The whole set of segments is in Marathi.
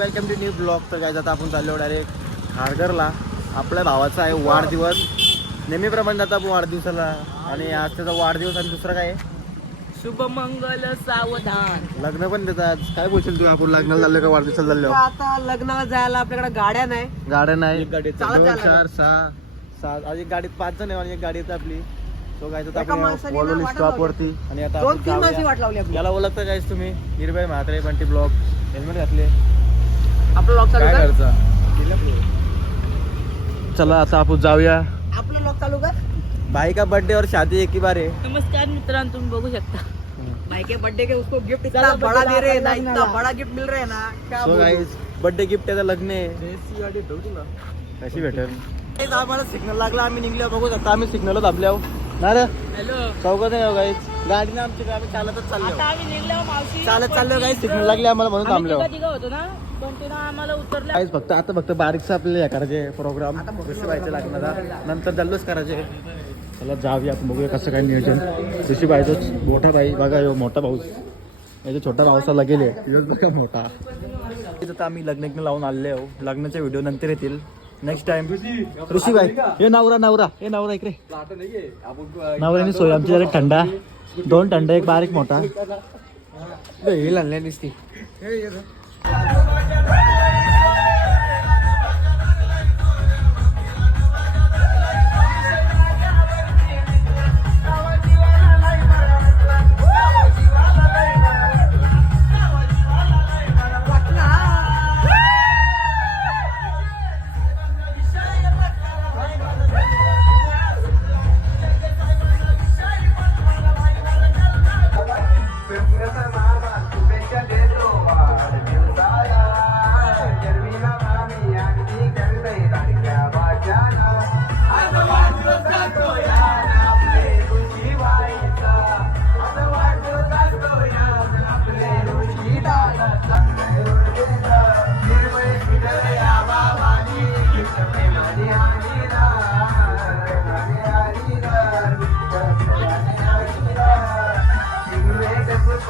वेलकम टू न्यू ब्लॉग तर गाईज आता आपण चाललो डायरेक्ट खारघरला. आपल्या भावाचा आहे वाढदिवस. नेहमीप्रमाणे जातो आपण वाढदिवसाला आणि आज त्याचा वाढदिवस आणि दुसरा काय शुभमंगल सावधान. लग्न पण देतात काय बोलशील तू? आपण लग्नाला झालं का वाढदिवसाला झालं आता लग्नाला जायला आपल्याकडे गाड्या नाही. गाड्या नाही. गाडी चार सहा. सहा आज एक गाडीत पाच जण आहे आणि एक गाडी आपली. तो काय तर एका आपण माणसाने ना बोलवली वाटा स्टॉप वरती आणि आता दोन आपण तीन माणसी जाऊया. वाट लावली आपली. याला ओळखता काय तुम्ही? निर्भय म्हात्रे बंटी ब्लॉग हेल्मेट घातले. आपलं लॉक चालू काय कर. करता चला आता आपण जाऊया. आपलं लॉक चालू कर. भाई का बर्थडे और शादी एक ही बार है. नमस्कार मित्रांनो तुम्ही बघू शकता. भाई के बर्थडे के उसको गिफ्ट इतना चलो बड़ा दे रहे हैं ना लग्नाला. इतना बड़ा गिफ्ट मिल रहा है ना क्या सो बोलूं? गाईज बर्थडे गिफ्ट त्याचं लग्न. आहे कशी भेटेल आम्हाला सिग्नल लागला आम्ही निघलो बघू शकता आम्ही सिग्नल थांबल्या ना रे? हॅलो. चौकात आहे गाईज गाडीने आमची आम्ही चालतच चाललो आता आम्ही निघलो मावशी. चालत चाललो काही सिग्नल लागले आम्हाला म्हणून थांबलो. होतो ना? पण आम्हाला उतरलं काहीच फक्त आता फक्त बारीकसा आपल्याला हे करायचे प्रोग्राम ऋषी व्हायचे लागणार. नंतर जल्लोष करायचे. चला जाऊया आपण बघूया कसं काय नियोजन. ऋषी बाईचं मोठा बाई बघा ह्यो मोठा भाऊ याच्या छोट्या भाऊसाला गेले बघा मोठा. आता आम्ही लग्न लावून आलेले आहो. लग्नाचे व्हिडिओ नंतर येतील. नेक्स्ट टाइम ऋषी बाई हे नवरा नवरा हे नवरा इकडे नवऱ्याने सोय आमची जरा थंडा दोन थंड एक बारीक मोठा हे लागले दिसते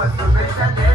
was the reason